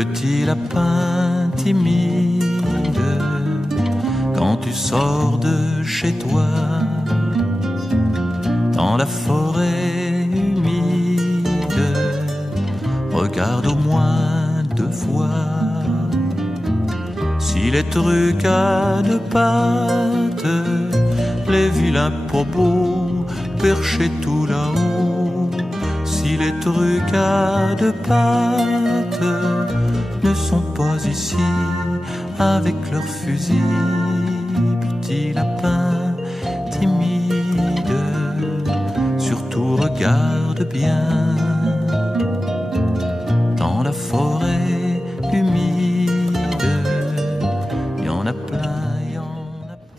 Petit lapin timide, quand tu sors de chez toi, dans la forêt humide, regarde au moins 2 fois si les trucs à 2 pattes, les vilains propos perchés tout là-haut, si les trucs à 2 pattes ne sont pas ici avec leurs fusils. Petit lapin timide, surtout regarde bien dans la forêt humide, il y en a plein, il y en a plein.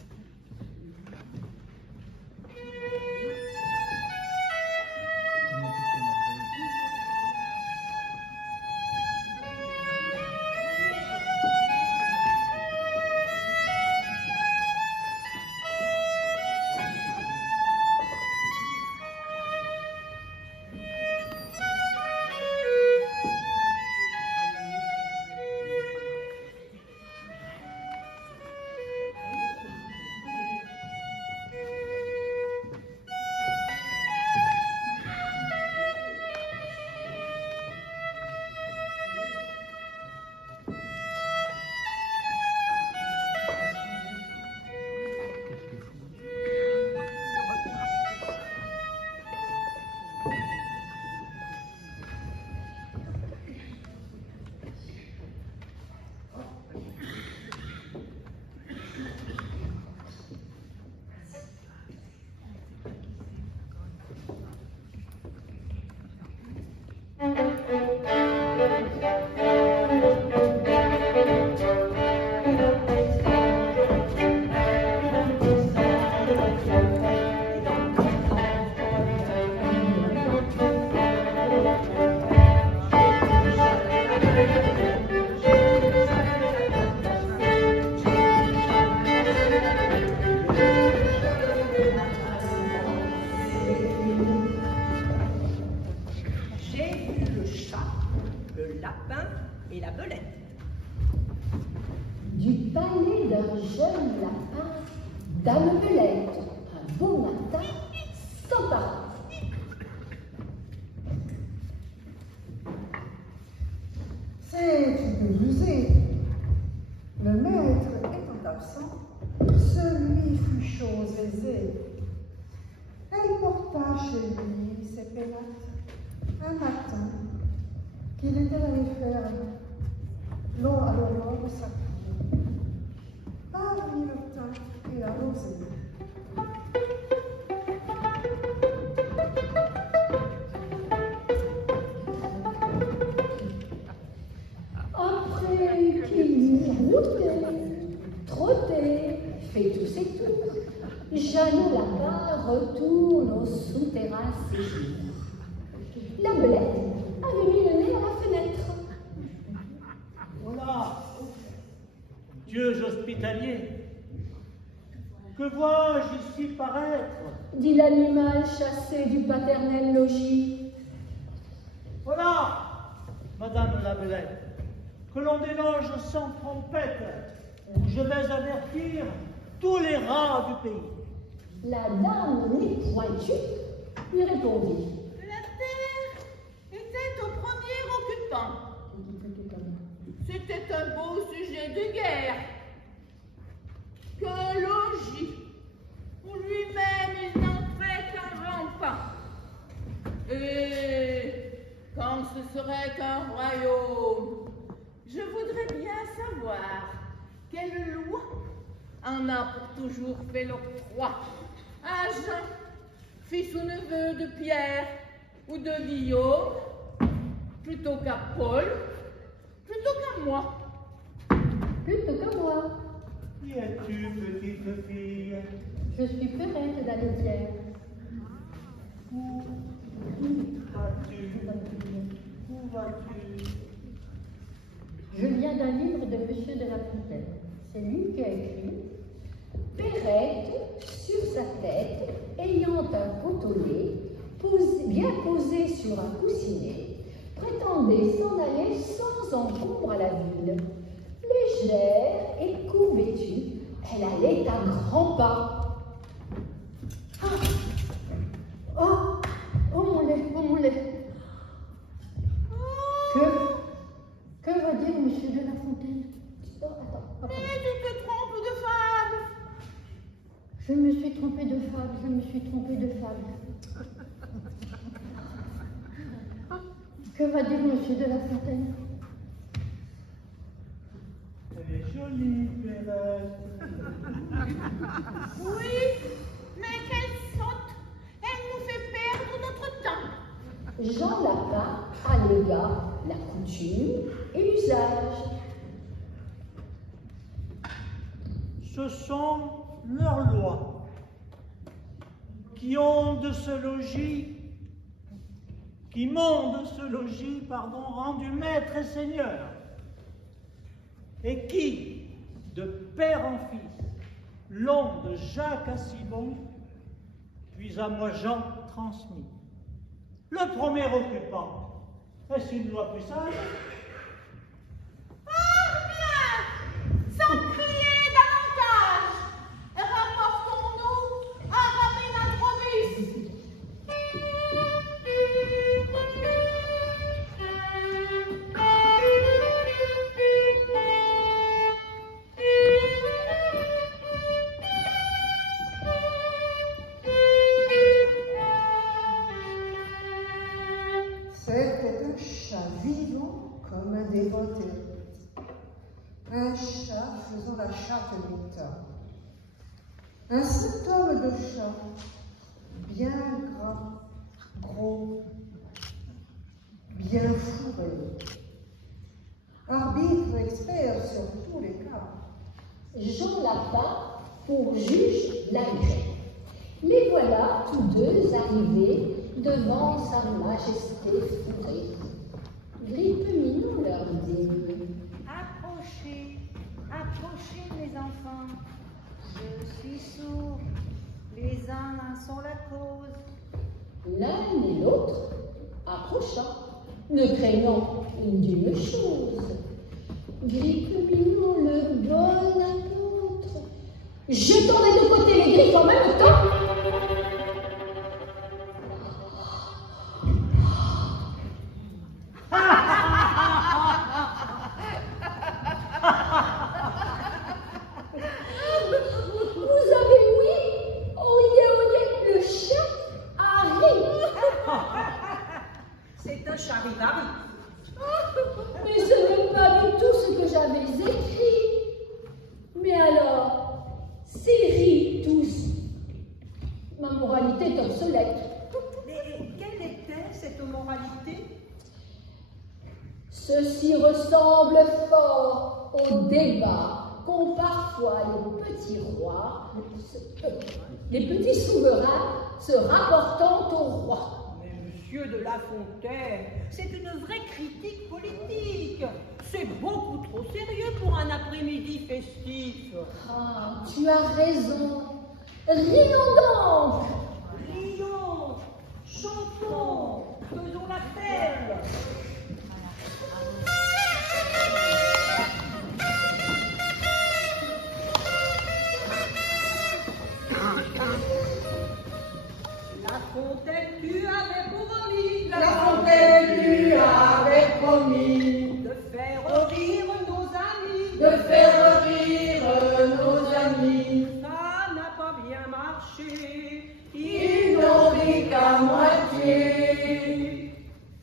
Et la belette. Du palais d'un jeune lapin, Dame Belette, un beau matin, s'empara. C'est une rusée. Le maître étant absent, celui fut chose aisée. Elle porta chez lui ses pénates un matin qu'il était allé faire l'eau à l'aurore sa cour, parmi le thym et la rosée. Après qu'il eut routé, trotté, fait tous ses tours, Jeannot Lapin retourne au souterrain séjour. La belette avait mis le nez à la fenêtre. Voilà, dieux hospitaliers, que vois-je ici paraître? Dit l'animal chassé du paternel logis. Voilà, madame la belette, que l'on déloge sans trompette, où je vais avertir tous les rats du pays. La dame nez pointu lui répondit. La terre était au premier occupant. C'était un beau sujet de guerre. Qu'un logis, où lui-même il n'en fait qu'un rempart. Et quand ce serait un royaume, je voudrais bien savoir quelle loi en a pour toujours fait l'octroi à Jean, fils ou neveu de Pierre ou de Guillaume, plutôt qu'à Paul, plutôt qu'à moi. Plutôt que moi. Qui es-tu, petite fille? Je suis Perrette d'Aletière. Où vas-tu? Où vas-tu? Je viens d'un livre de Monsieur de La Fontaine. C'est lui qui a écrit Perrette, sur sa tête, ayant un cotonnet, bien posé sur un coussinet, prétendait s'en aller sans s'encombre à la ville. Légère et couvertue, elle allait à grands pas. Ah. Oh, oh mon lait, oh mon lait. Que va dire monsieur de La Fontaine? Oh, attends. Mais tu te trompes de fable. Je me suis trompée de fable, je me suis trompée de fable. Que va dire monsieur de La Fontaine? Elle est jolie, Pérette. Oui, mais quelle sotte. Elle nous fait perdre notre temps. Jean Lapin allégua la coutume et l'usage. Ce sont leurs lois qui m'ont de ce logis, rendu maître et seigneur, et qui, de père en fils, l'ont de Jacques à Simon, puis à moi Jean transmis. Le premier occupant, est-ce une loi plus sage? Sans crier davantage, rapportons-nous à Raménadrovis. C'était un chat vivant comme un dévoté. Un chat faisant la chatte d'État. Un symptôme de chat, bien gras, gros, bien fourré. Arbitre expert sur tous les cas. Jean Lapin pour juge l'agréé. Les voilà tous deux arrivés devant sa majesté fourrée. Grippe-Minou leur dit: Approchez, approchez mes enfants. Je suis sourd, les uns en sont la cause. L'un et l'autre approchant, ne craignant d'une chose. Grippe-Minou le bon apôtre, jetant des deux côtés les griffes en même temps. Vous avez oui, oyez, le chat arrive. C'est un charivari. Mais ce n'est pas du tout ce que j'avais écrit. Mais alors, s'ils rient tous, ma moralité est obsolète. Et quelle était cette moralité? Ceci ressemble fort au débat qu'ont parfois les petits rois, les petits souverains se rapportant au roi. Mais monsieur de La Fontaine, c'est une vraie critique politique. C'est beaucoup trop sérieux pour un après-midi festif. Ah, tu as raison. Rions donc. Rions, chantons, faisons la fête. La Fontaine, tu avais promis. La Fontaine lui avait promis De faire rire nos amis. de faire rire nos amis. Ça n'a pas bien marché. Ils n'ont ri qu'à moitié.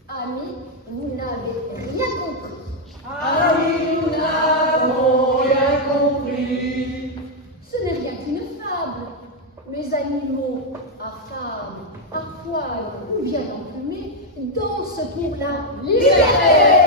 Amis, vous n'avez rien compris. Amis, nous n'avons rien compris. Ce n'est rien qu'une fable. Les animaux affables, à poil ou bien emplumés dansent pour la liberté.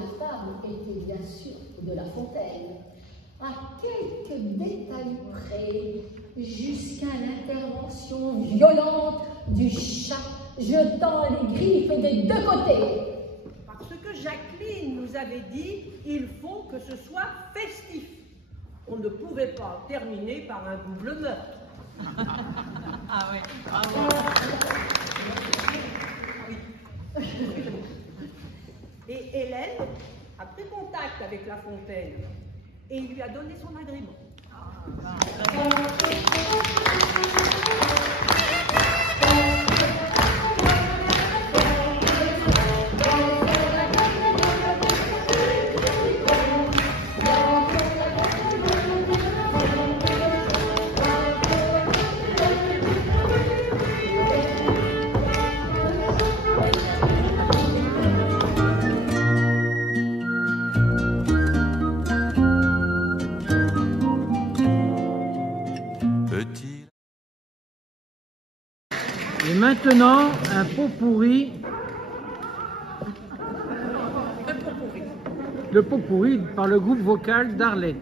la fable était bien sûr de La Fontaine, à quelques détails près, jusqu'à l'intervention violente du chat jetant les griffes des deux côtés. Parce que Jacqueline nous avait dit, il faut que ce soit festif. On ne pouvait pas terminer par un double meurtre. Ah oui, Oui. Et Hélène a pris contact avec La Fontaine et il lui a donné son agrément. Et maintenant, un pot pourri. Le pot pourri par le groupe vocal d'Arlette.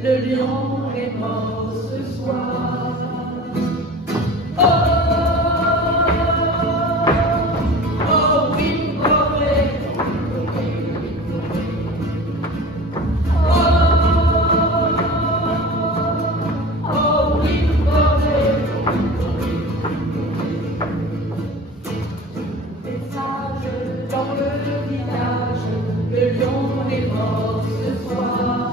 Le lion est mort ce soir. Oh oui, Corée. Oh oui, Corée. Des sages dans le village, le lion est mort ce soir.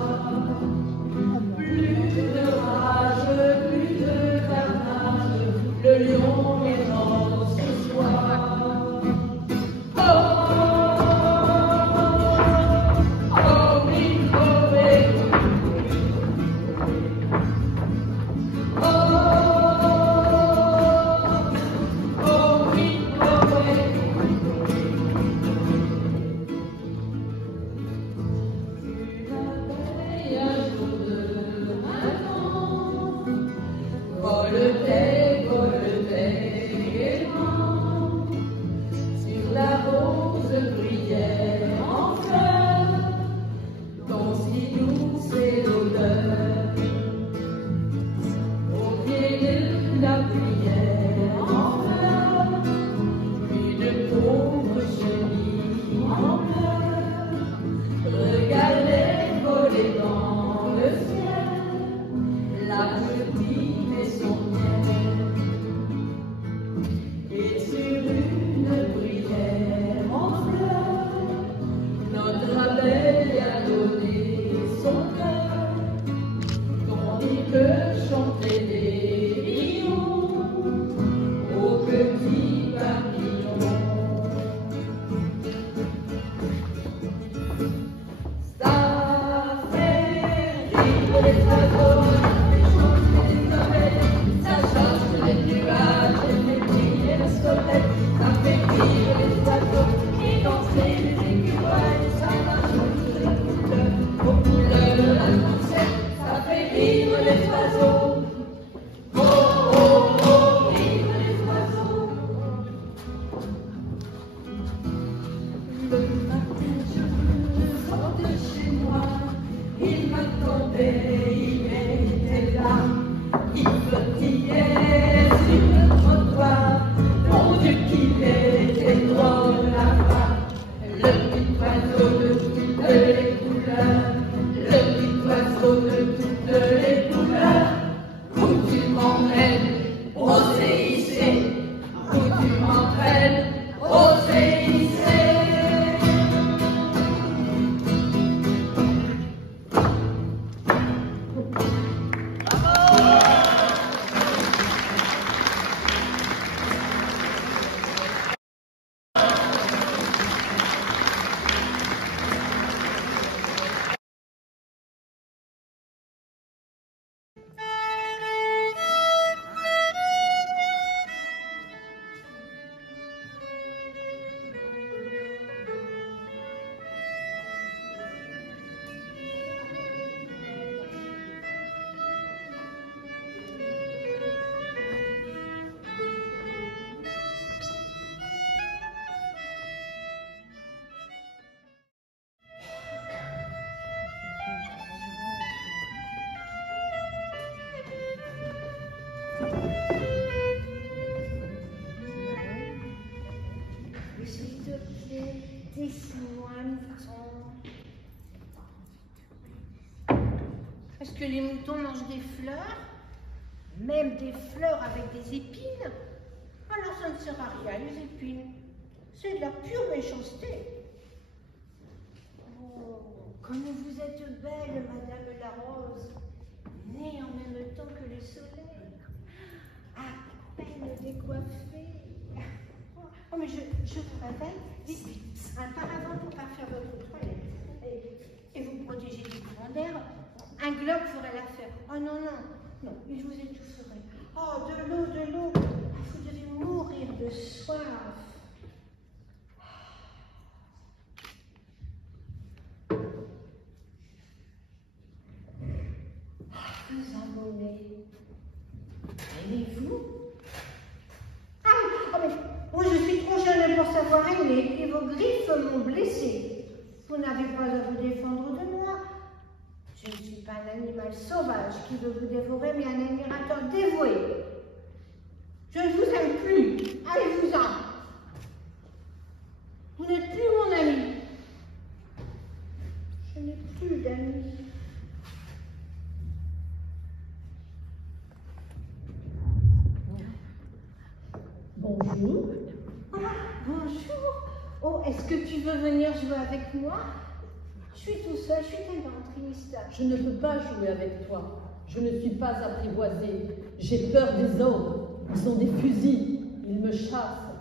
Le lion est mort ce soir. Oh oui, Corée. Oh oui, Corée. Une abeille un jour de printemps voletait sur la rose brillait en fleurs, dont si douce est l'odeur. Au pied de la bruyère en fleurs, une pauvre chenille en pleurs regardait voler dans le ciel la petite et son miel. Et sur une bruyère en fleurs, notre abeille a donné son cœur. Laisse-moi un mouton. Est-ce que les moutons mangent des fleurs? Même des fleurs avec des épines? Alors ça ne sert à rien, les épines. C'est de la pure méchanceté. Oh, comme vous êtes belle, Madame la Rose, née en même temps que le soleil, à peine décoiffée. Oh, mais je vous réveille, vite, un paravent pour parfaire votre toilette et vous protéger du courant d'air. Un globe ferait l'affaire. Oh non, non, non, mais je vous étoufferai. Oh, de l'eau, de l'eau. Vous devez mourir de soif. Vous abonnez. Aimez-vous? Ah, mais moi je suis trop jeune pour savoir aimer et vos griffes m'ont blessée. Vous n'avez pas à vous défendre de moi. Je ne suis pas un animal sauvage qui veut vous dévorer, mais un admirateur dévoué. Je ne vous aime plus. Allez-vous-en. Vous n'êtes plus mon ami. Je n'ai plus d'amis. Bonjour. Oh, bonjour. Oh, est-ce que tu veux venir jouer avec moi? Je suis tout seul, je suis tellement triste. Je ne peux pas jouer avec toi. Je ne suis pas apprivoisée. J'ai peur des hommes. Ils ont des fusils. Ils me chassent.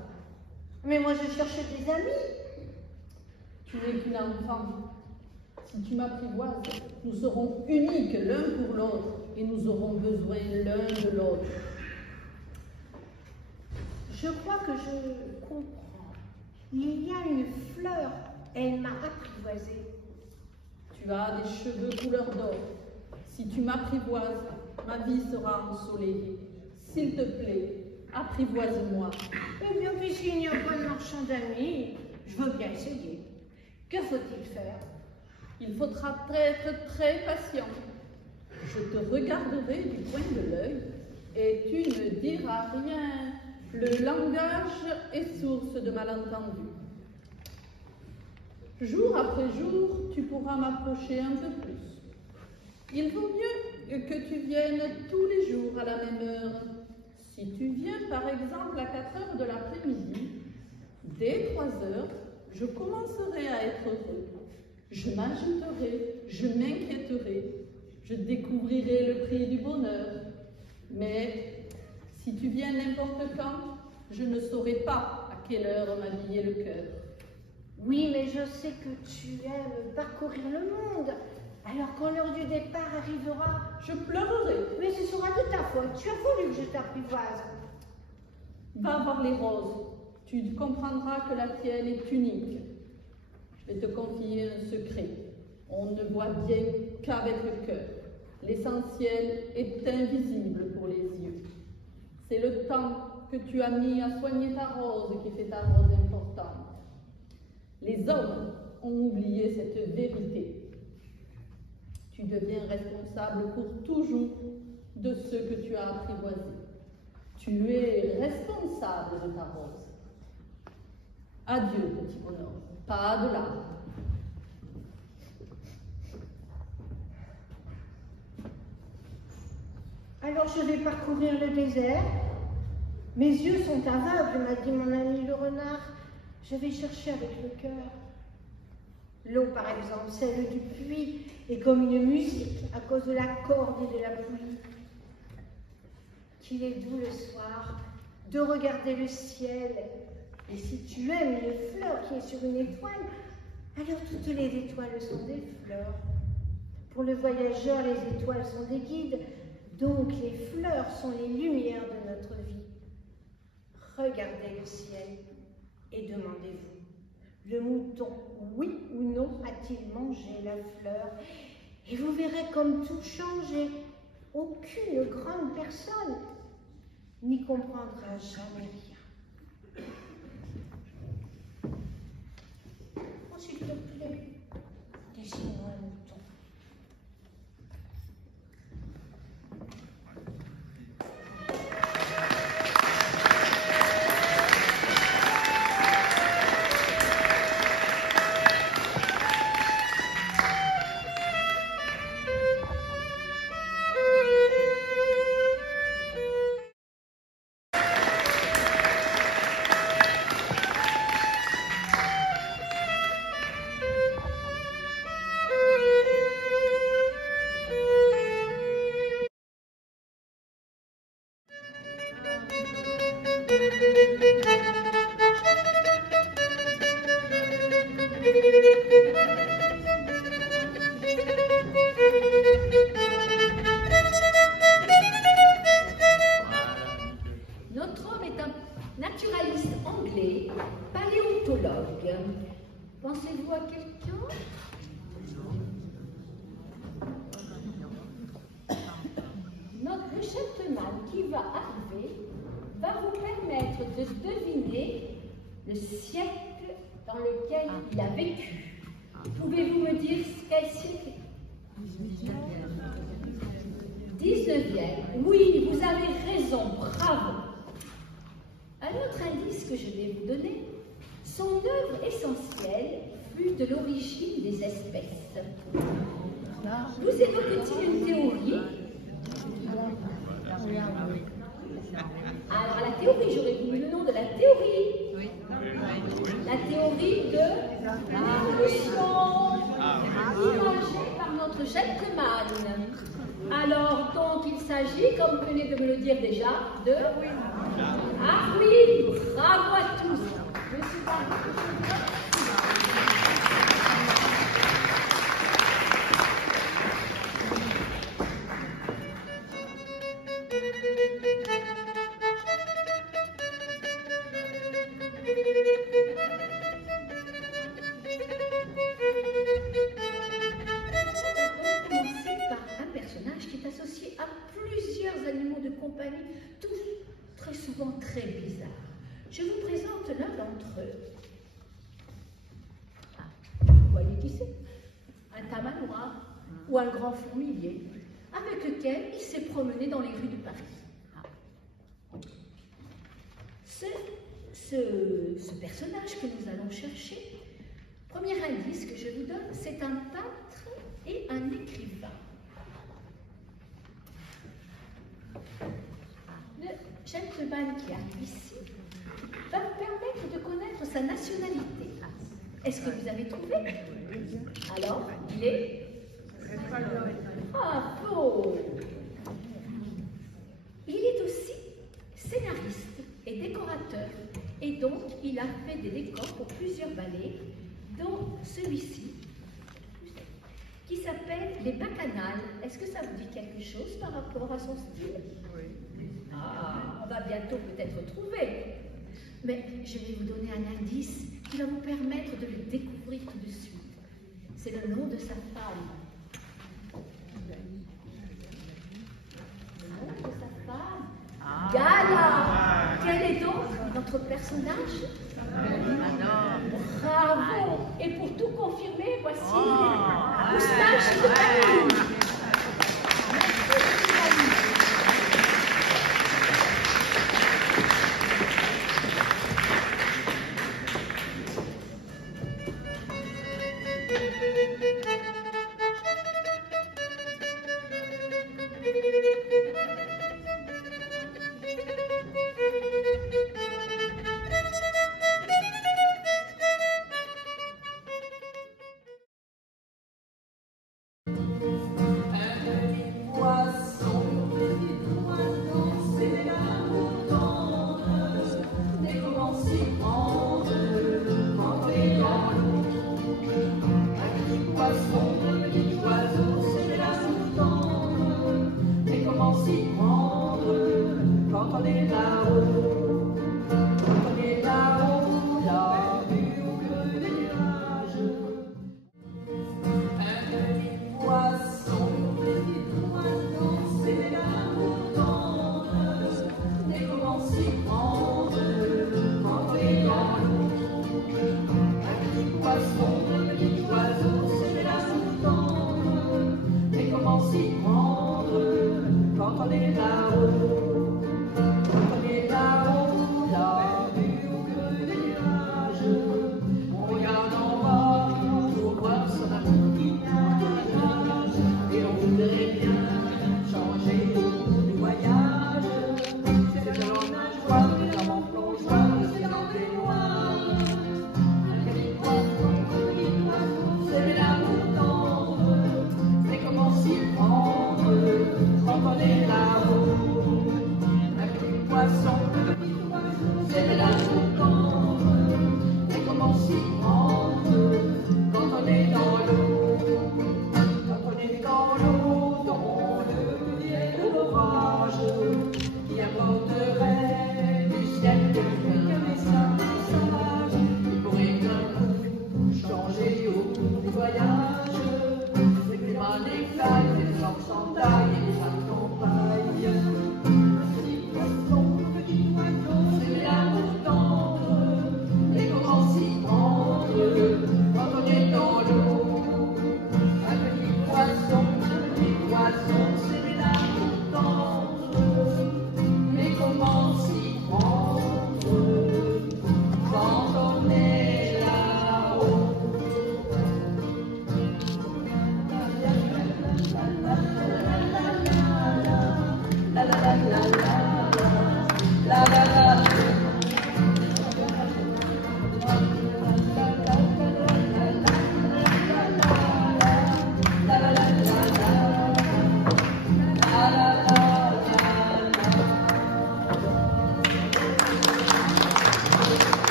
Mais moi, je cherchais des amis. Tu n'es qu'une enfant. Si tu m'apprivoises, nous serons uniques l'un pour l'autre et nous aurons besoin l'un de l'autre. Je crois que je comprends. Il y a une fleur, elle m'a apprivoisée. Tu as des cheveux couleur d'or. Si tu m'apprivoises, ma vie sera ensoleillée. S'il te plaît, apprivoise-moi. Eh bien, puisqu'il n'y a pas de marchand d'amis, je veux bien essayer. Que faut-il faire? Il faudra être très patient. Je te regarderai du coin de l'œil et tu ne diras rien. Le langage est source de malentendus. Jour après jour, tu pourras m'approcher un peu plus. Il vaut mieux que tu viennes tous les jours à la même heure. Si tu viens par exemple à 4 heures de l'après-midi, dès 3 heures, je commencerai à être heureux. Je m'agiterai, je m'inquiéterai, je découvrirai le prix du bonheur. Mais si tu viens n'importe quand, je ne saurai pas à quelle heure m'habiller le cœur. Oui, mais je sais que tu aimes parcourir le monde. Alors quand l'heure du départ arrivera, je pleurerai. Mais ce sera de ta faute. Tu as voulu que je t'apprivoise. Va voir les roses. Tu comprendras que la tienne est unique. Je vais te confier un secret. On ne voit bien qu'avec le cœur. L'essentiel est invisible pour les yeux. C'est le temps que tu as mis à soigner ta rose qui fait ta rose importante. Les hommes ont oublié cette vérité. Tu Tu deviens responsable pour toujours de ce que tu as apprivoisé. Tu es responsable de ta rose. Adieu, petit bonhomme, pas de larmes. Alors je vais parcourir le désert. Mes yeux sont aveugles, m'a dit mon ami le renard. Je vais chercher avec le cœur. L'eau, par exemple, celle du puits, est comme une musique à cause de la corde et de la pluie. Qu'il est doux le soir de regarder le ciel. Et si tu aimes une fleur qui est sur une étoile, alors toutes les étoiles sont des fleurs. Pour le voyageur, les étoiles sont des guides, donc les fleurs sont les lumières de notre vie. Regardez le ciel et demandez-vous, le mouton, oui ou non, a-t-il mangé la fleur? Et vous verrez comme tout change et aucune grande personne n'y comprendra jamais rien. Oh, s'il te plaît, dessine-moi un mouton. Notre homme est un naturaliste anglais, paléontologue. Pensez-vous à quelqu'un? Notre gentleman qui va arriver va vous permettre de deviner le siècle dans lequel il a vécu. Pouvez-vous me dire quel siècle? 19e. Oui, vous avez raison, bravo. Un autre indice que je vais vous donner, son œuvre essentielle fut de l'origine des espèces. Vous évoquez-t-il une théorie? Alors, la théorie, j'aurais voulu le nom de la théorie. La théorie de l'évolution, imagée par notre gentleman. Alors, donc, il s'agit, comme vous venez de me le dire déjà, de... Ah oui, bravo à tous. Je suis très bizarre. Je vous présente l'un d'entre eux. Ah, vous voyez qui c'est? Un tamanoir ou un grand fourmilier avec lequel il s'est promené dans les rues de Paris. Ce personnage que nous allons chercher, premier indice que je vous donne, c'est un peintre et un écrivain. Le gentleman qui arrive ici va vous permettre de connaître sa nationalité. Est-ce que vous avez trouvé? Alors, il est... Bravo! Il est aussi scénariste et décorateur. Et donc, il a fait des décors pour plusieurs ballets, dont celui-ci, qui s'appelle Les Bacchanales. Est-ce que ça vous dit quelque chose par rapport à son style? Oui. Ah, on va bientôt peut-être trouver. Mais je vais vous donner un indice qui va vous permettre de le découvrir tout de suite. C'est le nom de sa femme. Le nom de sa femme? Gala! Quel est donc notre personnage? Bravo! Et pour tout confirmer, voici les moustaches de Camille.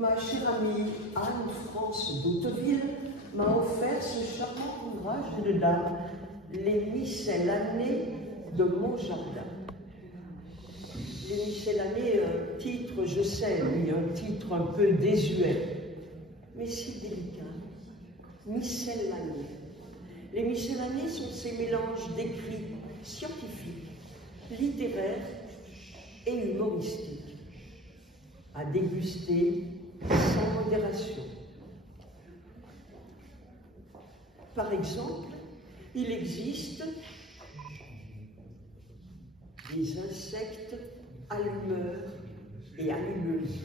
Ma chère amie Anne-France d'Hauteville m'a offert ce charmant ouvrage d'une dame, Les Miscellanées de mon jardin. Les Miscellanées, un titre, je sais, oui, un titre un peu désuet, mais si délicat. Miscellanées. Les miscellanées sont ces mélanges d'écrits scientifiques, littéraires et humoristiques, à déguster sans modération. Par exemple, il existe des insectes allumeurs et allumeuses.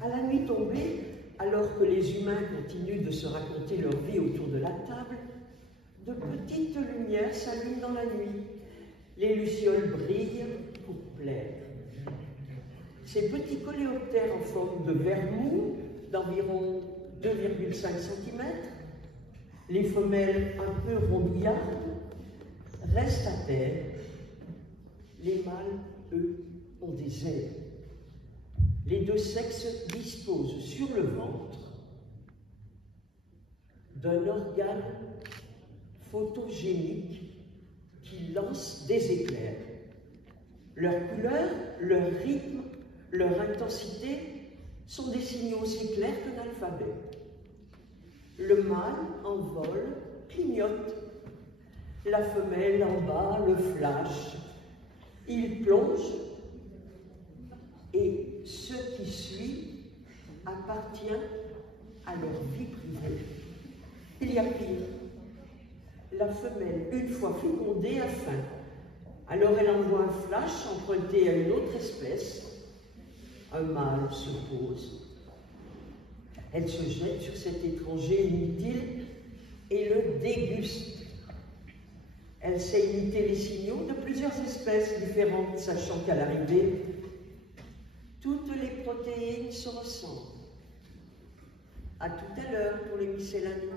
À la nuit tombée, alors que les humains continuent de se raconter leur vie autour de la table, de petites lumières s'allument dans la nuit. Les lucioles brillent pour plaire. Ces petits coléoptères en forme de verre mou, d'environ 2,5 cm, les femelles un peu rondouillardes, restent à terre. Les mâles, eux, ont des ailes. Les deux sexes disposent sur le ventre d'un organe photogénique qui lance des éclairs. Leur couleur, leur rythme, leur intensité sont des signaux aussi clairs qu'un alphabet. Le mâle en vol clignote. La femelle en bas le flash. Il plonge et ce qui suit appartient à leur vie privée. Il y a pire. La femelle, une fois fécondée, a faim. Alors elle envoie un flash emprunté à une autre espèce. Un mâle se pose. Elle se jette sur cet étranger inutile et le déguste. Elle sait imiter les signaux de plusieurs espèces différentes, sachant qu'à l'arrivée, toutes les protéines se ressemblent. À tout à l'heure pour les miscellanies.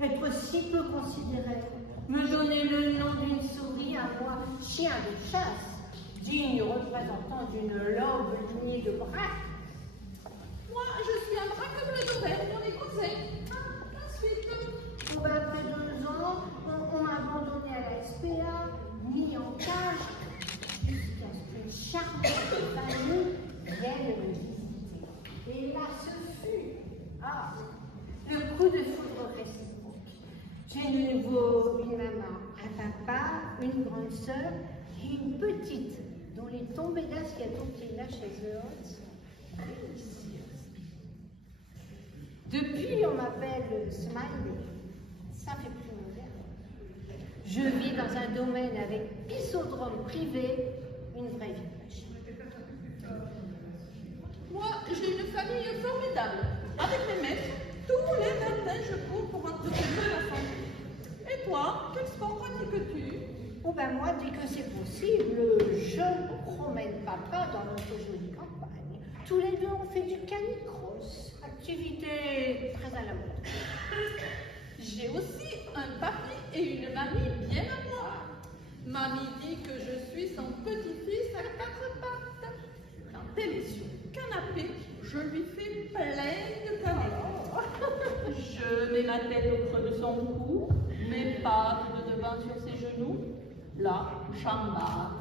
Être si peu considéré, me donner le nom d'une souris à moi, chien de chasse, digne représentant d'une lobe lignée de braques. Moi, je suis un braque bleu d'Auvergne, on est conseils. Ensuite, après 2 ans, on m'a abandonné à la SPA, mis en cage, jusqu'à ce qu'une charmante famille vienne me visiter. Et là, ce fut, le coup de foudre réciproque. J'ai de nouveau une maman, un papa, une grande sœur et une petite, dont les tombées d'assiette dont la chaise haute sont délicieuses. Depuis, on m'appelle Smiley. Ça fait plus moderne. Je vis dans un domaine avec pisodrome privé, une vraie vie de machine. moi, j'ai une famille formidable. Avec mes maîtres, tous les matins, je cours pour entretenir la famille. Et toi, quel sport pratiques-tu? Moi, dès que c'est possible, je promène papa dans notre jolie campagne. Tous les deux, on fait du canicross, activité très à la mode. J'ai aussi un papy et une mamie bien à moi. Mamie dit que je suis son petit-fils à 4 pattes. Quand elle est sur le canapé, je lui fais plein de câlins. Je mets ma tête au creux de son cou, mes pattes de devant sur ses genoux. Là, chambard.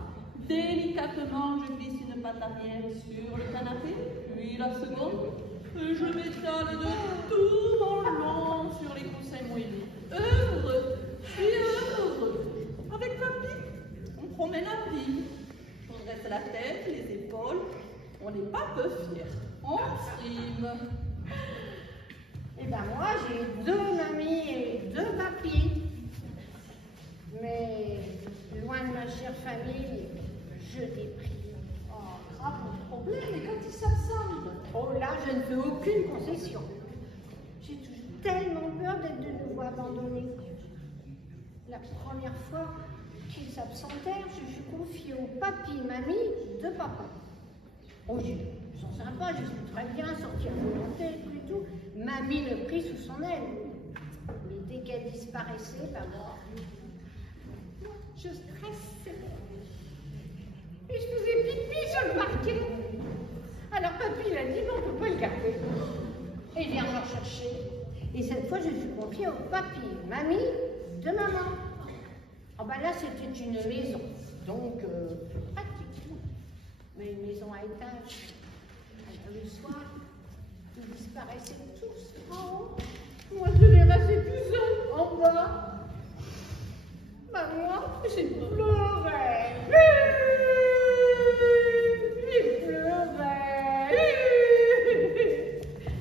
Délicatement, je glisse une patte arrière sur le canapé, puis la seconde, et je m'étale de tout mon long sur les coussins moelleux. Heureux, puis heureux. Avec papy, on promène à pied. On dresse la tête, les épaules. On n'est pas peu fiers. On frime. Moi, j'ai 2 mamies et 2 papis. Mais loin de ma chère famille, je déprime. Grave problème, et quand ils s'absentent? Là, je ne fais aucune concession. J'ai toujours tellement peur d'être de nouveau abandonnée. La première fois qu'ils s'absentèrent, je fus confiée au papy et mamie de papa. Ils sont sympas, je suis très bien, sortie à volonté, et tout. Mamie me prit sous son aile. Mais dès qu'elle disparaissait, je stressais. Et je faisais pipi sur le parquet. Alors papy il a dit, on ne peut pas le garder. Et il vient me rechercher. Et cette fois, je suis confiée au papy et mamie de maman. Là, c'était une maison. Donc, pratique. Mais une maison à étage. Alors, le soir, ils disparaissaient tous en haut. Moi, je les restais plus seule en bas. Bah moi, j'ai pleuré. J'ai pleuré.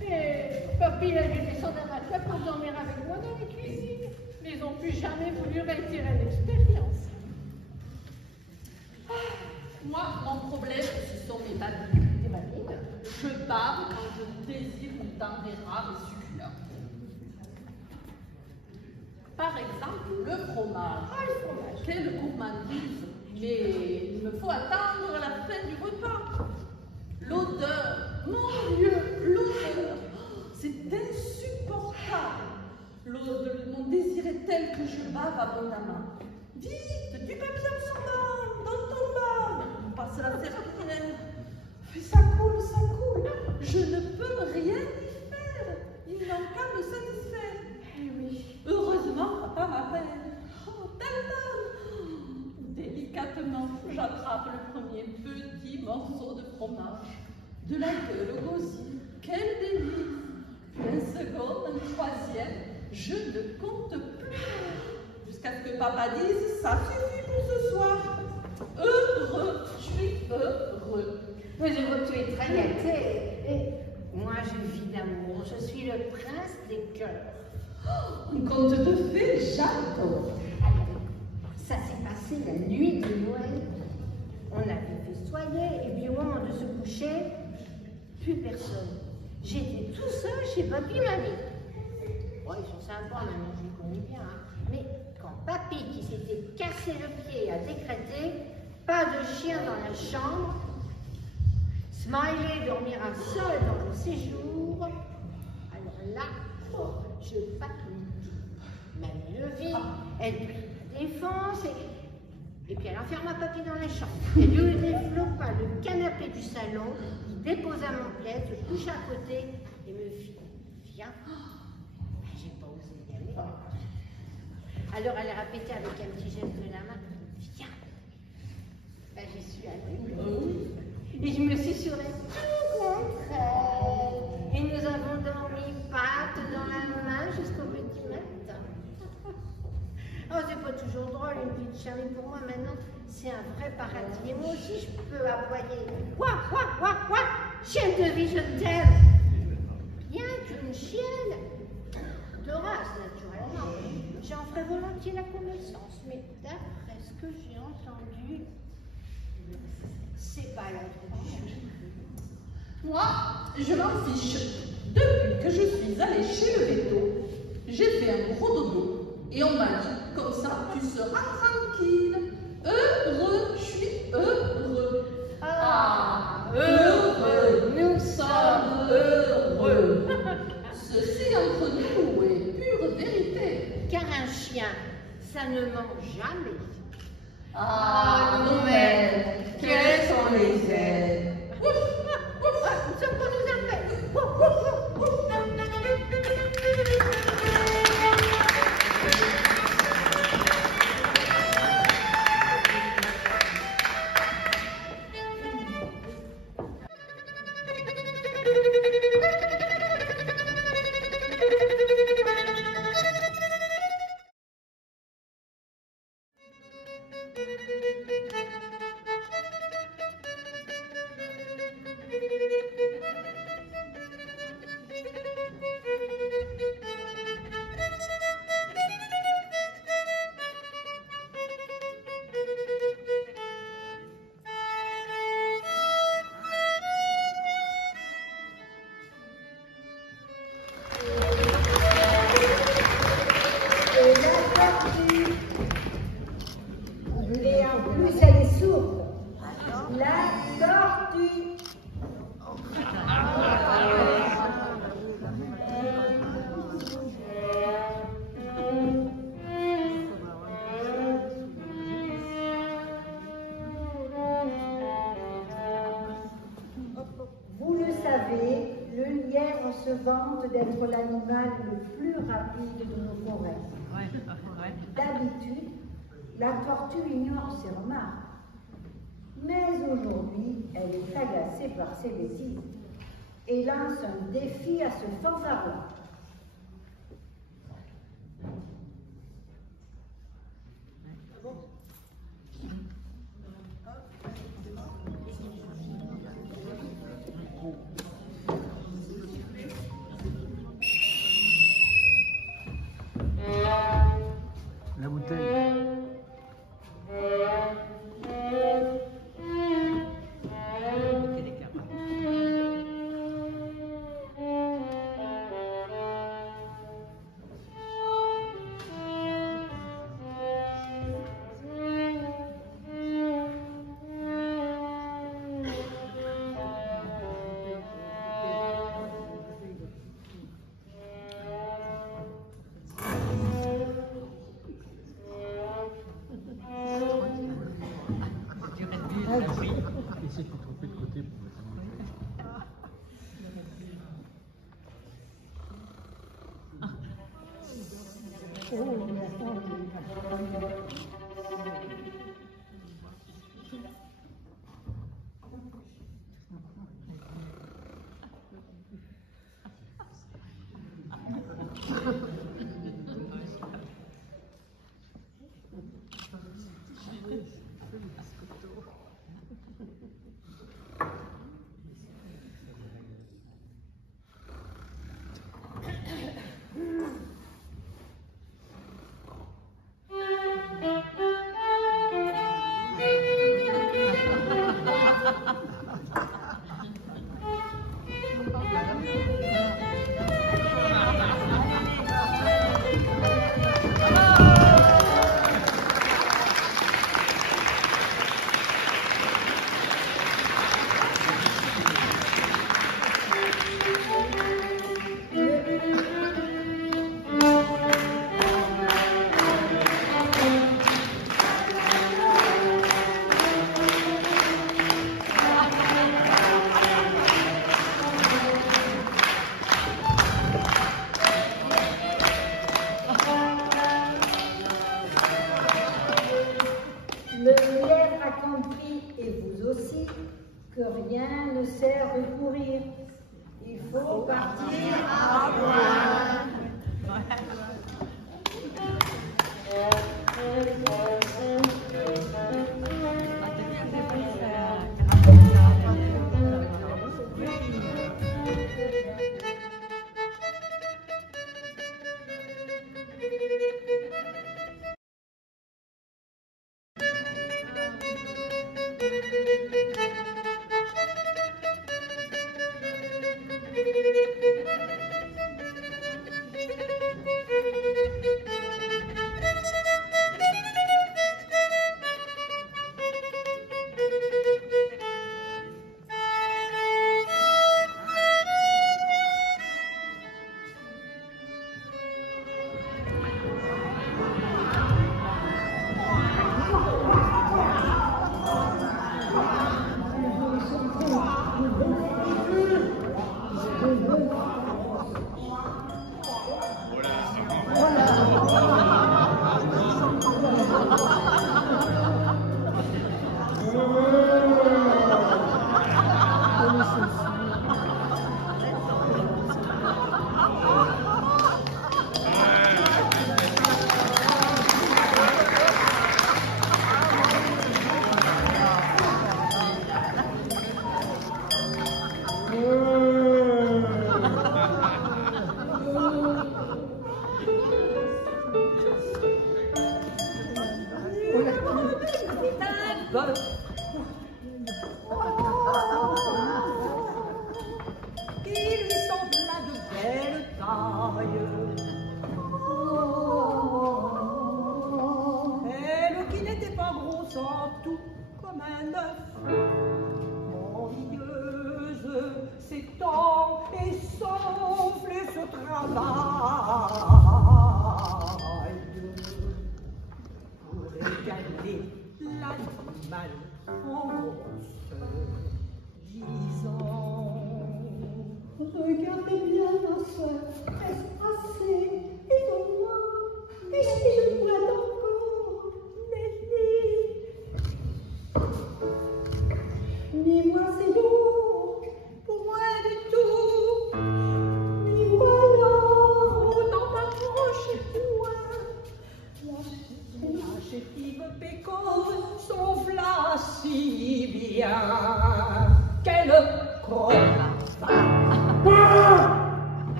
Et papy a dû descendre à ma table pour dormir avec moi dans la cuisine. Ils n'ont plus jamais voulu retirer l'expérience. Moi, mon problème, ce sont mes babines. Des babines? Je bave quand je désire une denrée rare et succulente. Par exemple, le fromage. Ah, le fromage. Quelle gourmandise! Mais il me faut attendre la fin du repas. L'odeur, mon Dieu, l'odeur, c'est insupportable. Mon désir est tel que je bave abondamment. Vite, du papier absorbant dans ton bave. On passe la serviette. Puis ça coule, ça coule. Je ne peux rien y faire. Ils n'ont qu'à me satisfaire. Eh oui. Heureusement, papa m'appelle. Oh, tellement. Délicatement, j'attrape le premier petit morceau de fromage. De la gueule au gosier. Quel délice. Un second, un troisième. Je ne compte plus. Jusqu'à ce que papa dise, ça suffit pour ce soir. Heureux, je suis heureux. Mais je vois que tu es très gâtée. Et moi, je vis d'amour. Je suis le prince des cœurs. Un conte de fées, j'adore. Alors, ça s'est passé la nuit de Noël. On avait festoyé et puis au moment de se coucher, plus personne. J'étais tout seul chez papy et mamie. Bon, ils sont sympas maintenant, je les connais bien. Hein. Mais quand papy, qui s'était cassé le pied, a décrété pas de chien dans la chambre, Smiley dormira seul dans le séjour, alors là, je panique. Mamie le vit, elle prit la défense et puis elle enferma papy dans la chambre. Elle lui développa le canapé du salon, il déposa mon plaid, se coucha à côté et me fit « Viens ». J'ai pas osé y aller. Alors elle a répété avec un petit geste de la main « Viens ». Ben, j'y suis allée. Et je me suis surée tout contre elle. Et nous avons dormi pattes dans la main jusqu'au petit matin. Oh, c'est pas toujours drôle, une petite Charlie pour moi maintenant. C'est un vrai paradis. Et moi aussi, je peux aboyer. Ouah, ouah, ouah, ouah. Chienne de vie, je t'aime. Bien qu'une chienne de race, naturellement. J'en ferai volontiers la connaissance. Mais d'après ce que j'ai entendu, c'est pas l'autre. Moi, je m'en fiche. Depuis que je suis allée chez le veto, j'ai fait un gros dodo. Et on m'a dit, comme ça, tu seras tranquille. Heureux, je suis heureux. Ah, heureux, nous sommes heureux. Ceci entre nous est pure vérité. Car un chien, ça ne ment jamais. Ah, Noël, quelles sont les ailes. Ce qu'on nous appelle. Et en plus, elle est sourde. La tortue. Vous le savez, le lièvre se vante d'être l'animal le plus rapide de nos forêts. D'habitude, la tortue ignore ses remarques. Mais aujourd'hui, elle est agacée par ses bêtises et lance un défi à ce fanfaron.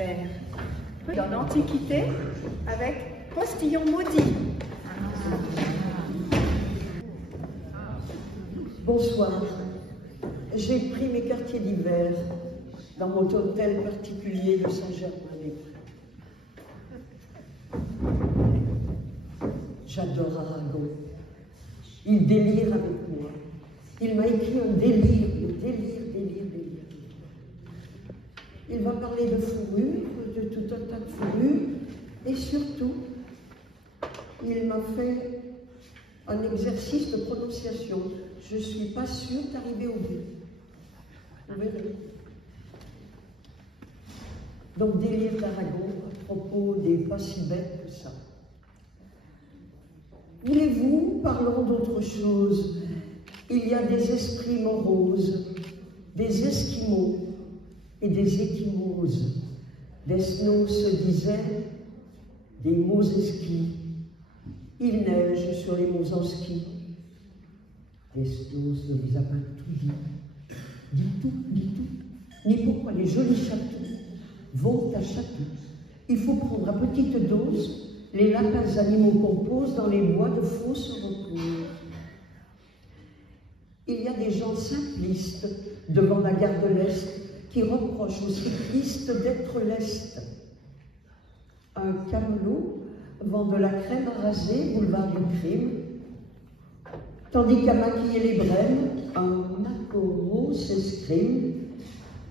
faire. Dans l'Antiquité, avec Postillon maudit. Bonsoir. J'ai pris mes quartiers d'hiver dans mon hôtel particulier de Saint-Germain-des-Prés. J'adore Aragon. Il délire avec moi. Il m'a écrit un délire. Il va parler de fourrure, de tout un tas de fourrures, et surtout, il m'a fait un exercice de prononciation. Je ne suis pas sûre d'arriver au but. Vous verrez. Donc, délire d'Aragon à propos des pas si bêtes que ça. Voulez-vous, parlons d'autre chose. Il y a des esprits moroses, des esquimaux et des échymoses. Desnos se disait des Moseski. Il neige sur les Mosanski. Desnos ne vous a pas tout dit. Dit tout, ni pourquoi les jolis chatons vont à Château. Il faut prendre à petite dose les lapins animaux composent dans les bois de fausses recours. Il y a des gens simplistes devant la gare de l'Est qui reprochent aux cyclistes d'être lestes. Un camelot vend de la crème à raser, boulevard du crime, tandis qu'à maquiller les brèmes, un macoro s'escrime.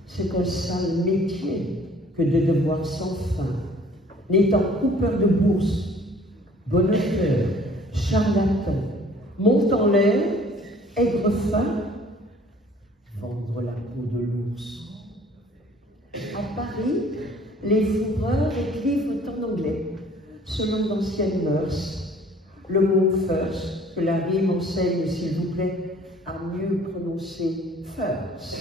C'est un sale métier que de devoir sans fin, n'étant coupeur de bourse, bonneteur, charlatan, monte en l'air, aigre fin, vendre la peau de l'ours. À Paris, les fourreurs écrivent en anglais, selon d'anciennes mœurs, le mot first, que la rime enseigne, s'il vous plaît, à mieux prononcer first.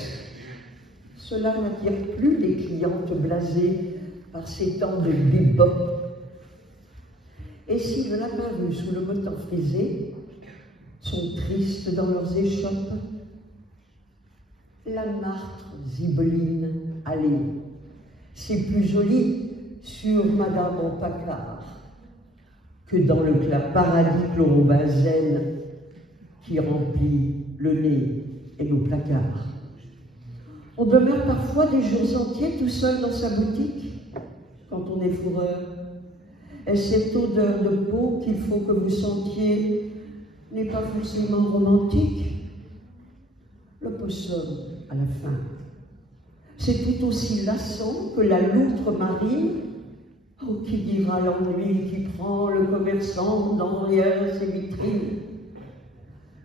Cela n'attire plus les clientes blasées par ces temps de bebop. Et si le lapin russe ou le motin frisé sont tristes dans leurs échoppes, la martre zibeline, allez, c'est plus joli sur Madame en Paccard que dans le paradis chlorobenzène qui remplit le nez et nos placards. On demeure parfois des jours entiers tout seul dans sa boutique quand on est fourreur. Et cette odeur de peau qu'il faut que vous sentiez n'est pas forcément romantique. Le possum, à la fin, c'est tout aussi lassant que la loutre marine. Oh, qui dira l'ennui qui prend le commerçant derrière ses vitrines.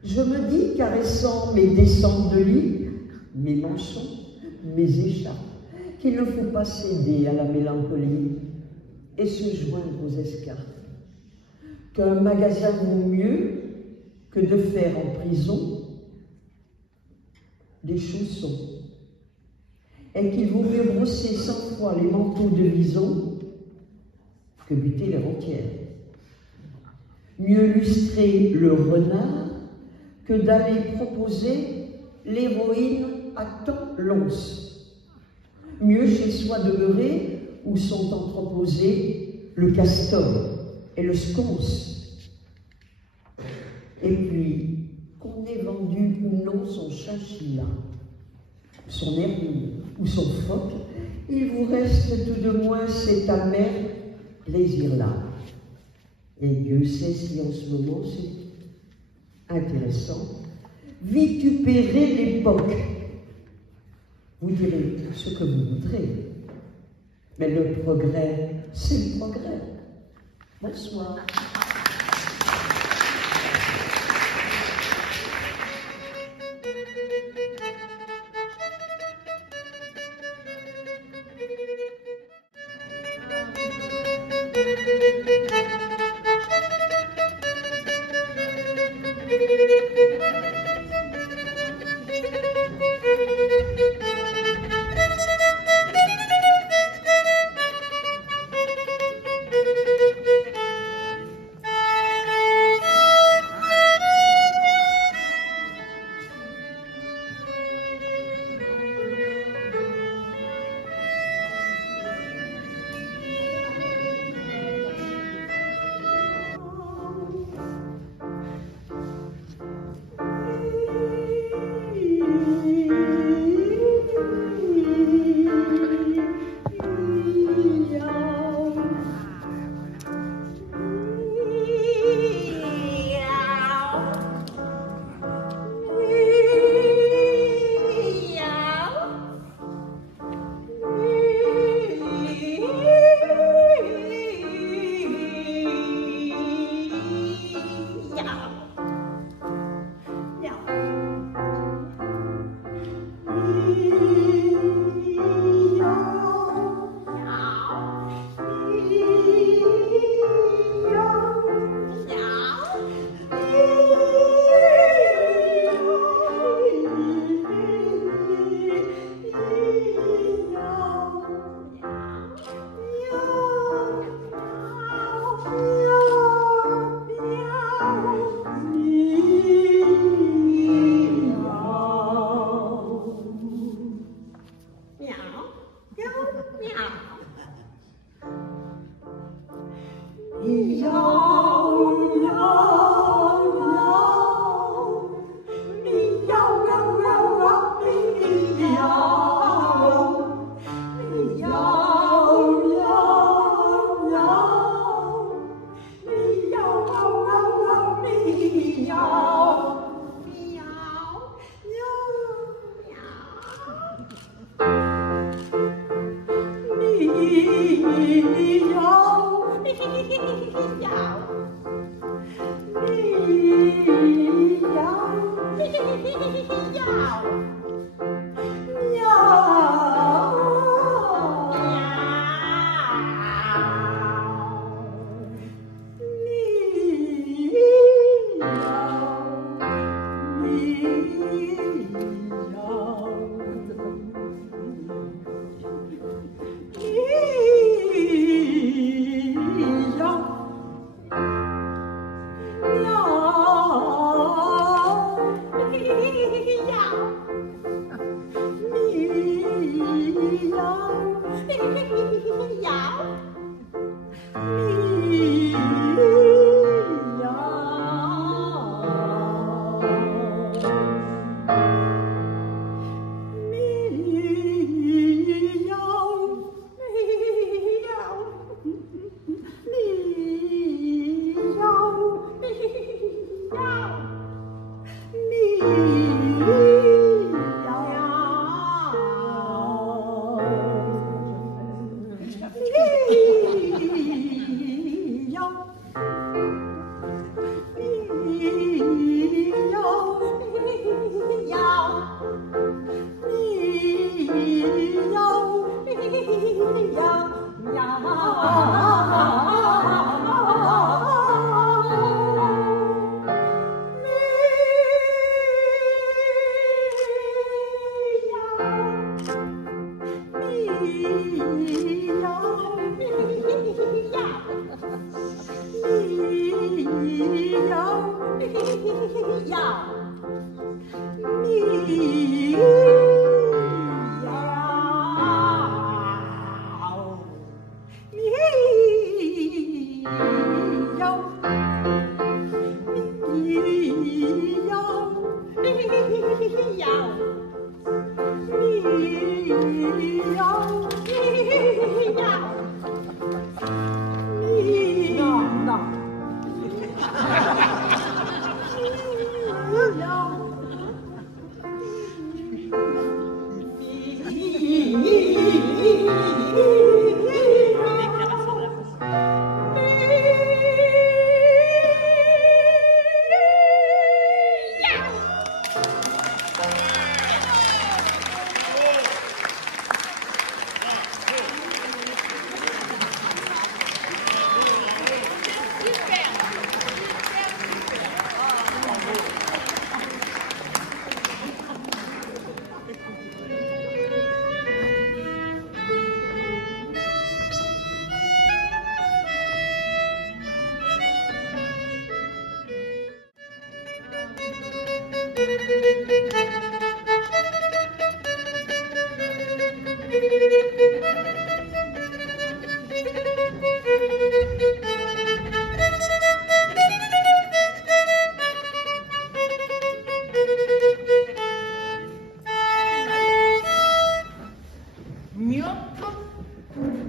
Je me dis, caressant mes descentes de lit, mes manchons, mes écharpes, qu'il ne faut pas céder à la mélancolie et se joindre aux escarpes, qu'un magasin vaut mieux que de faire en prison des chaussons, et qu'il vaut mieux brosser 100 fois les manteaux de vison que buter les rentières. Mieux lustrer le renard que d'aller proposer l'héroïne à temps l'once. Mieux chez soi demeurer où sont entreposés le castor et le sconce. Et puis, qu'on ait vendu ou non son chinchilla, son hermine ou son phoque, il vous reste tout de moins cet amer plaisir-là. Et Dieu sait si en ce moment c'est intéressant. Vitupérer l'époque. Vous direz ce que vous voudrez, mais le progrès, c'est le progrès. Bonsoir.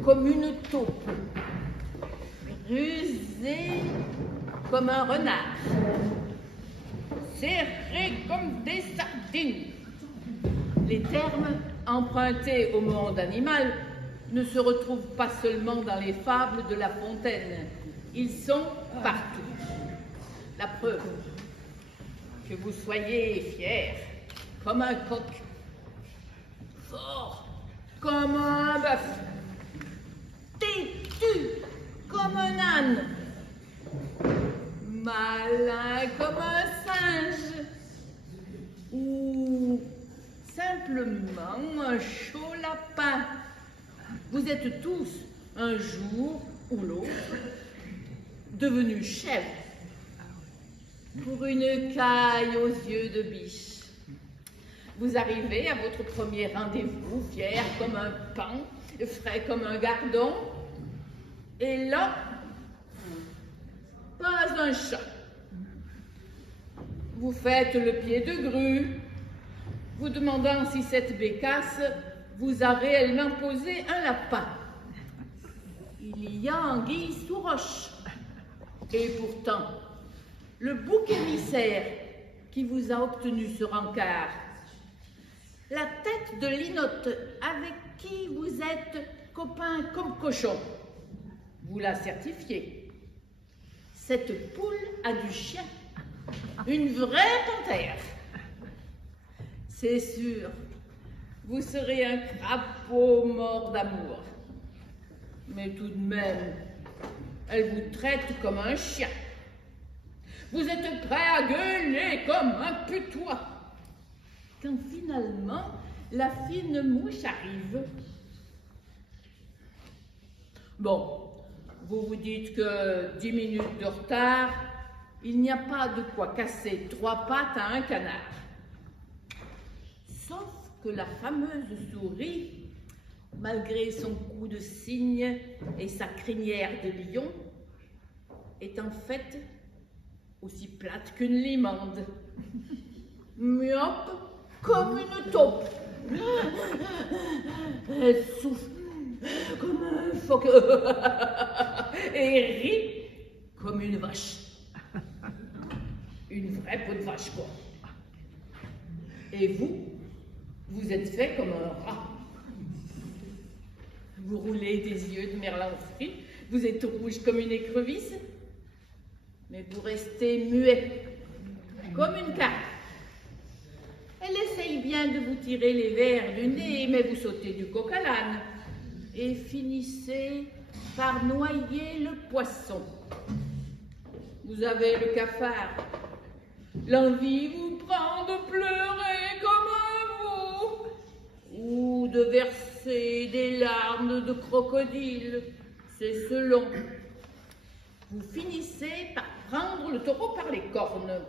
Comme une taupe, rusé comme un renard, serré comme des sardines. Les termes empruntés au monde animal ne se retrouvent pas seulement dans les fables de La Fontaine, ils sont partout. La preuve que vous soyez fier comme un coq, fort comme un bœuf, têtu comme un âne, malin comme un singe, ou simplement un chaud lapin. Vous êtes tous, un jour ou l'autre, devenus chèvres pour une caille aux yeux de biche. Vous arrivez à votre premier rendez-vous, fier comme un pain, frais comme un gardon, et là, pas un chat. Vous faites le pied de grue, vous demandant si cette bécasse vous a réellement posé un lapin. Il y a anguille sous roche. Et pourtant, le bouc émissaire qui vous a obtenu ce rencard, la tête de linotte avec qui vous êtes copain comme cochon, vous l'a certifié. Cette poule a du chien, une vraie panthère. C'est sûr, vous serez un crapaud mort d'amour. Mais tout de même, elle vous traite comme un chien. Vous êtes prêt à gueuler comme un putois. Quand finalement, la fine mouche arrive. Bon, vous vous dites que 10 minutes de retard, il n'y a pas de quoi casser 3 pattes à un canard. Sauf que la fameuse souris, malgré son cou de cygne et sa crinière de lion, est en fait aussi plate qu'une limande, myope comme une taupe. Elle souffle comme un phoque et rit comme une vache. Une vraie peau de vache, quoi. Et vous, vous êtes fait comme un rat. Vous roulez des yeux de merlan frit, vous êtes rouge comme une écrevisse, mais vous restez muet, comme une carpe. Elle essaye bien de vous tirer les vers du nez, mais vous sautez du coq à l'âne et finissez par noyer le poisson. Vous avez le cafard. L'envie vous prend de pleurer comme un veau ou de verser des larmes de crocodile, c'est selon. Vous finissez par prendre le taureau par les cornes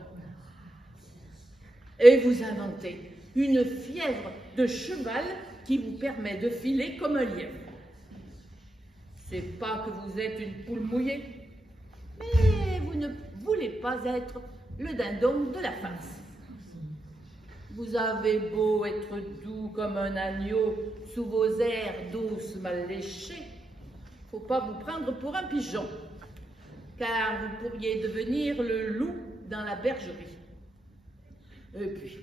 et vous inventez une fièvre de cheval qui vous permet de filer comme un lièvre. C'est pas que vous êtes une poule mouillée, mais vous ne voulez pas être le dindon de la face. Vous avez beau être doux comme un agneau sous vos airs douces mal léchés, faut pas vous prendre pour un pigeon, car vous pourriez devenir le loup dans la bergerie. Et puis,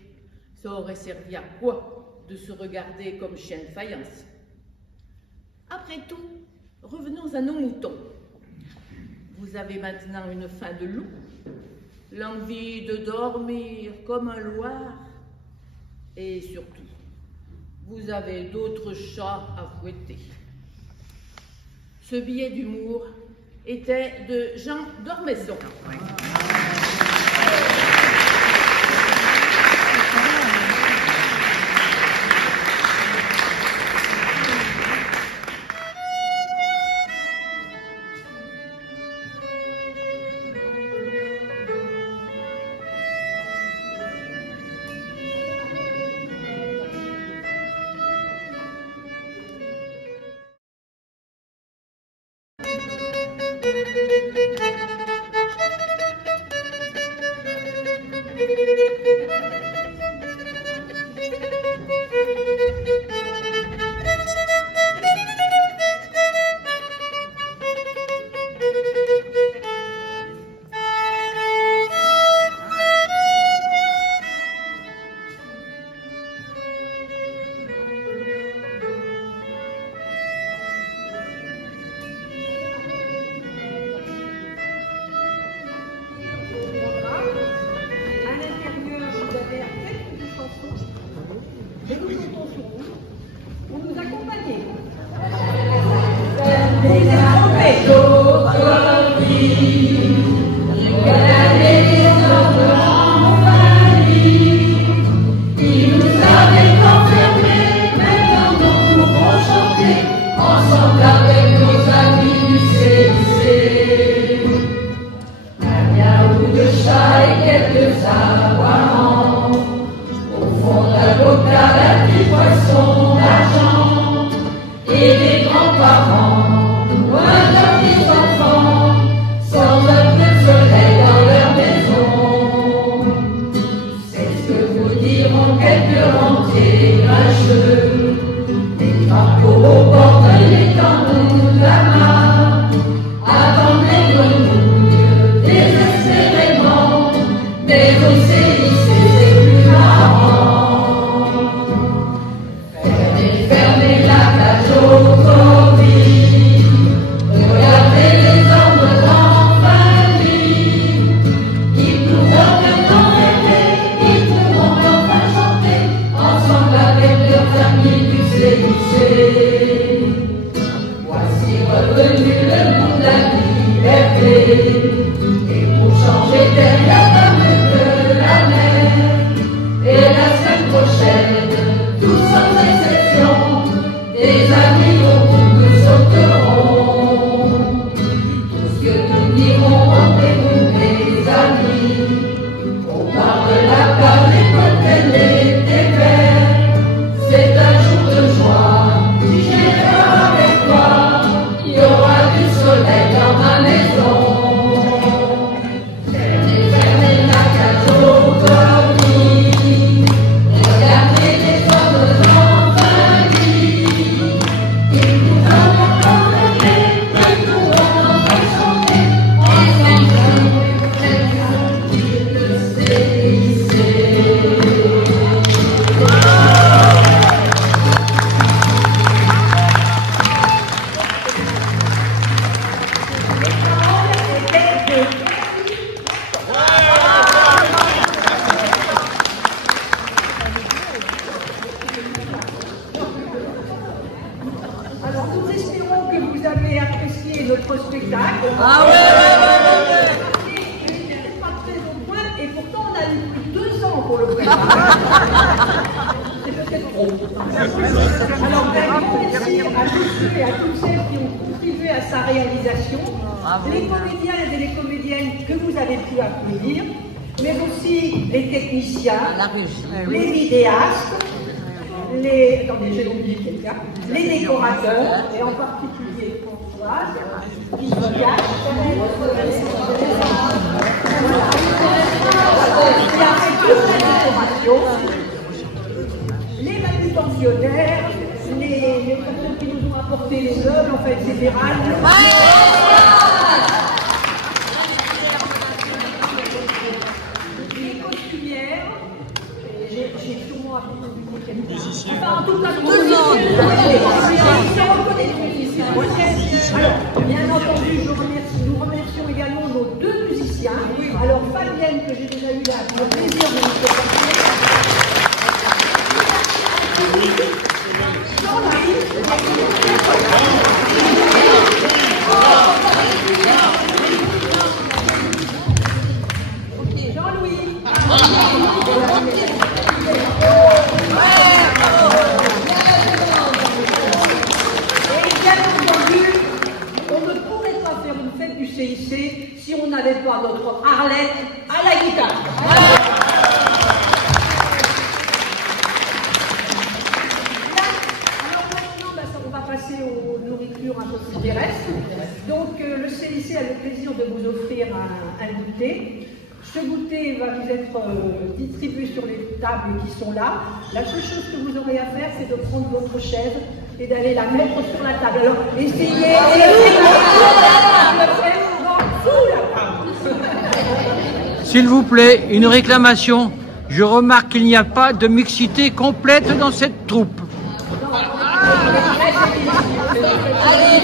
ça aurait servi à quoi de se regarder comme chien de faïence? Après tout, revenons à nos moutons. Vous avez maintenant une faim de loup, l'envie de dormir comme un loir, et surtout, vous avez d'autres chats à fouetter. Ce billet d'humour était de Jean d'Ormesson. Au fond d'un beau parents, loin de leurs petits enfants, sans un peu de soleil dans leur maison. C'est ce que vous diront quelques rentiers grincheux, des crapauds au bord de l'étendue de la mare, attendent les grenouilles désespérément, mais au CIC c'est plus marrant. Fermez la cage au Covid, regardez les ordres d'enfin vie. Ils pourront maintenant rêver, ils pourront enfin chanter, ensemble avec leurs amis du CIC. Voici revenu le goût de la liberté, et pour changer d'air, il y a pas mieux que la mer. Et la semaine prochaine, tous sans exception, des amis au bout nous sauteront. Tout ce que nous dirons, rendez-vous mes amis. On part de la part des côtés des verts. C'est un jour de joie, j'irai voir avec toi. Il y aura du soleil dans ma maison. Fermez la cage au Covid, regardez les hommes enfin libres. Ils pourront encore rêver, ils pourront enfin chanter, ensemble avec le CIC. Alors, nous espérons que vous avez apprécié notre spectacle. Ah ouais. C'était pas très au point, et pourtant on a eu plus de 2 ans pour le préparer. C'est peut-être trop. Alors, un grand merci à tous ceux et à toutes celles qui ont contribué à sa réalisation, les comédiens et les comédiennes que vous avez pu applaudir, mais aussi les techniciens, les vidéastes, attendez, j'ai oublié quelqu'un, les décorateurs, et en particulier Françoise, qui se cache, qui a fait toute la décoration, les manutentionnaires, les personnes qui nous ont apporté les œuvres, enfin, etc. Les costumières, j'ai sûrement oublié quelqu'un. Enfin, en tout cas, tous alors, bien entendu, nous remercions également nos 2 musiciens. Alors, Fabienne, que j'ai déjà eu le plaisir de vous présenter. Jean-Louis. Et bien entendu, on ne pourrait pas faire une fête du CIC si on n'avait pas notre Arlette à la guitare. Alors maintenant, on va passer aux nourritures un peu plus terrestres. Donc le CIC a le plaisir de vous offrir un goûter. Ce goûter va vous être distribué sur les tables qui sont là. La seule chose que vous aurez à faire, c'est de prendre votre chaise et d'aller la mettre sur la table. Alors, essayez de le faire sous la table. S'il vous plaît, une réclamation. Je remarque qu'il n'y a pas de mixité complète dans cette troupe. Allez,